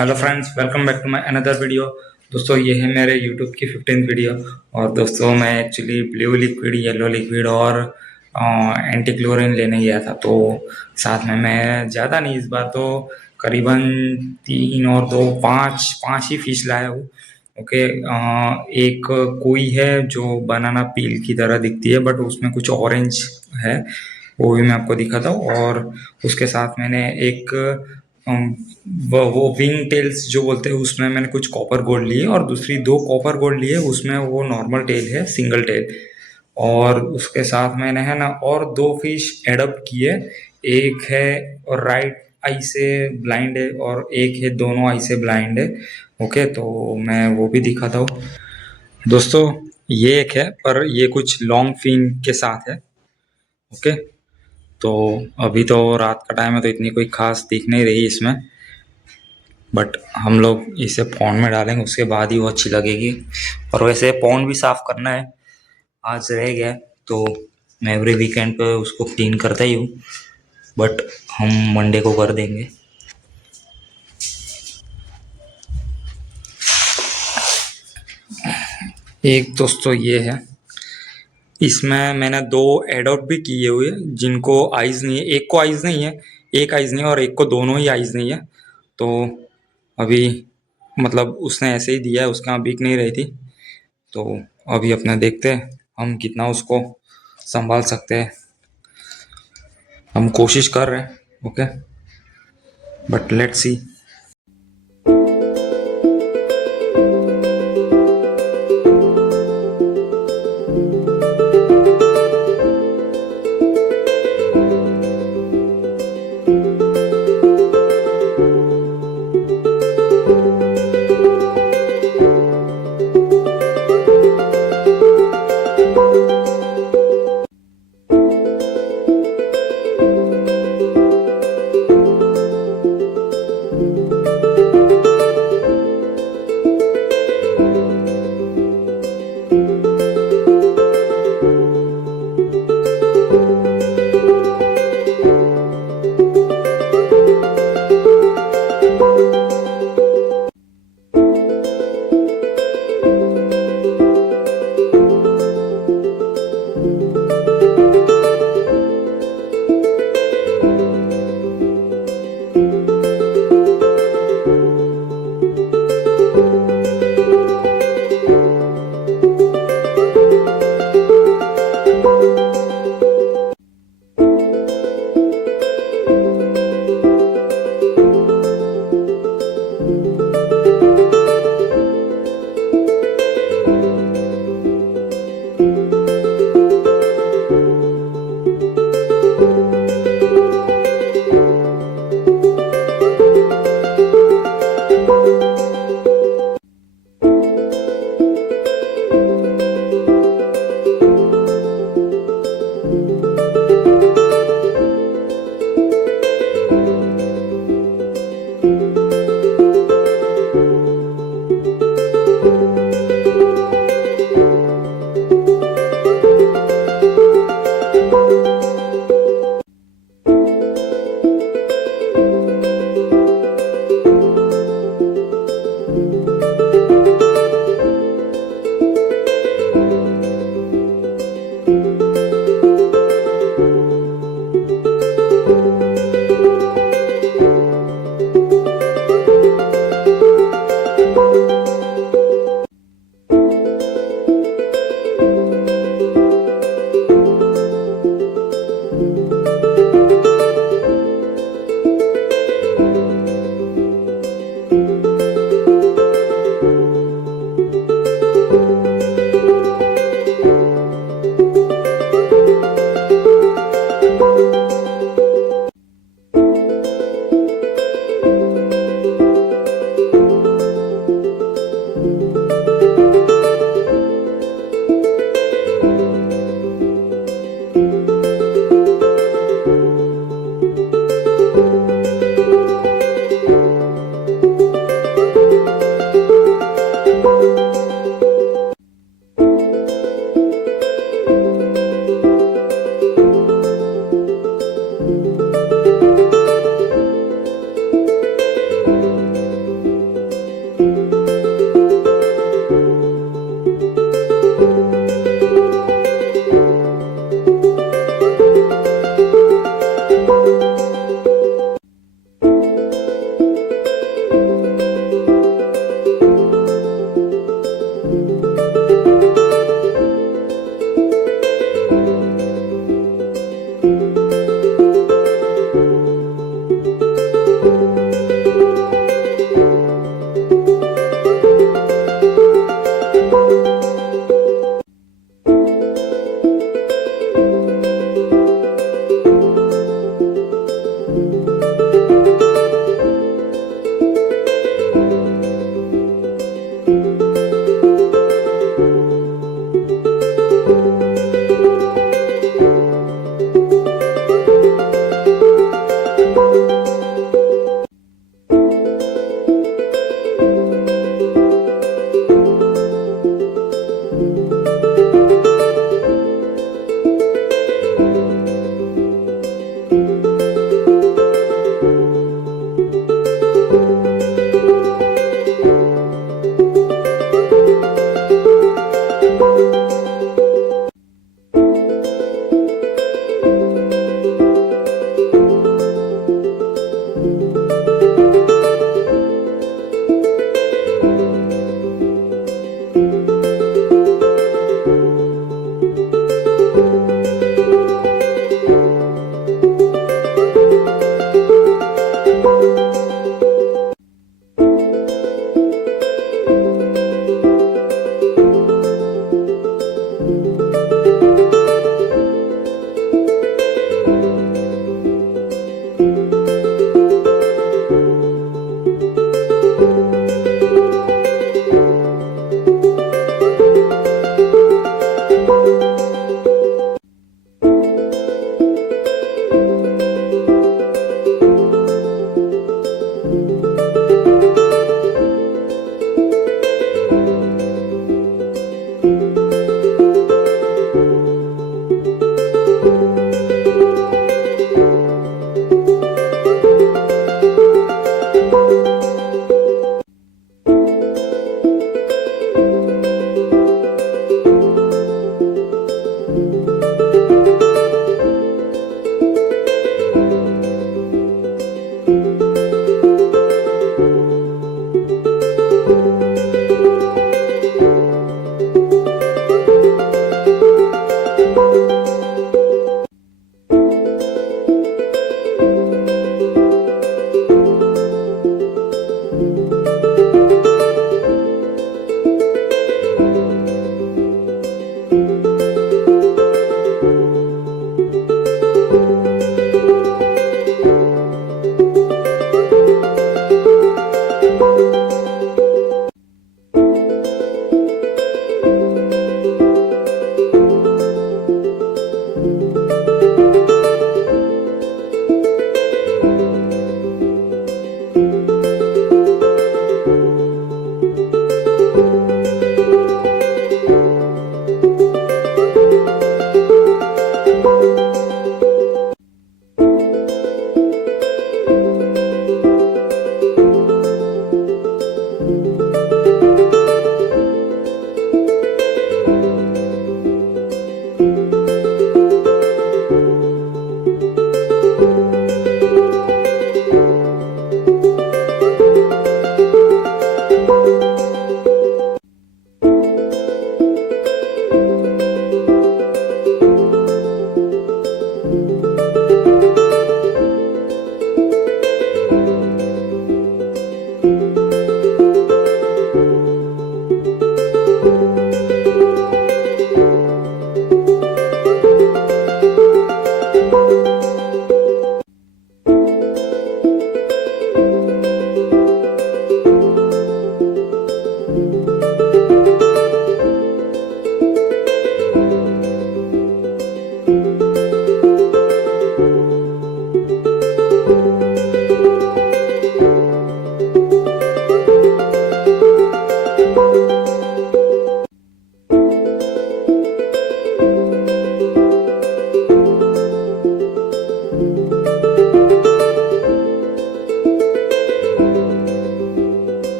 Hello friends, welcome back to my another video. दोस्तों, ये है मेरे यूट्यूब की 15th वीडियो। और दोस्तों, मैं actually blue liquid, yellow liquid और एंटी क्लोरीन लेने गया था। तो साथ में मैं ज़्यादा नहीं, इस बार तो करीबन 3 और 2 पाँच पाँच ही फिश लाया हूँ। ओके। एक कोई है जो बनाना पील की तरह दिखती है, बट उसमें कुछ ऑरेंज है, वो भी मैं आपको दिखाता हूँ। और उसके साथ मैंने एक अम, वो विंग टेल्स जो बोलते हैं, उसमें मैंने कुछ कॉपर गोल्ड लिए, और दूसरी 2 कॉपर गोल्ड लिए, उसमें वो नॉर्मल टेल है, सिंगल टेल। और उसके साथ मैंने है ना और 2 फिश एडप्ट किए। एक है और राइट आई से ब्लाइंड है, और एक है दोनों आई से ब्लाइंड है। ओके, तो मैं वो भी दिखाता हूँ। दोस्तों, ये एक है, पर ये कुछ लॉन्ग फिन के साथ है। ओके। तो अभी तो रात का टाइम है, तो इतनी कोई खास दिख नहीं रही इसमें, बट हम लोग इसे पॉन्ड में डालेंगे, उसके बाद ही वो अच्छी लगेगी। और वैसे पॉन्ड भी साफ करना है, आज रह गया, तो मैं एवरी वीकेंड पे उसको क्लीन करता ही हूँ, बट हम मंडे को कर देंगे। एक दोस्तों ये है, इसमें मैंने 2 एडॉप्ट भी किए हुए जिनको आइज़ नहीं है। एक को आइज़ नहीं है, एक आइज़ नहीं है, और एक को दोनों ही आइज़ नहीं है। तो अभी मतलब उसने ऐसे ही दिया है, उसके यहाँ बिक नहीं रही थी। तो अभी अपना देखते हैं हम कितना उसको संभाल सकते हैं। हम कोशिश कर रहे हैं। Okay, but let's see.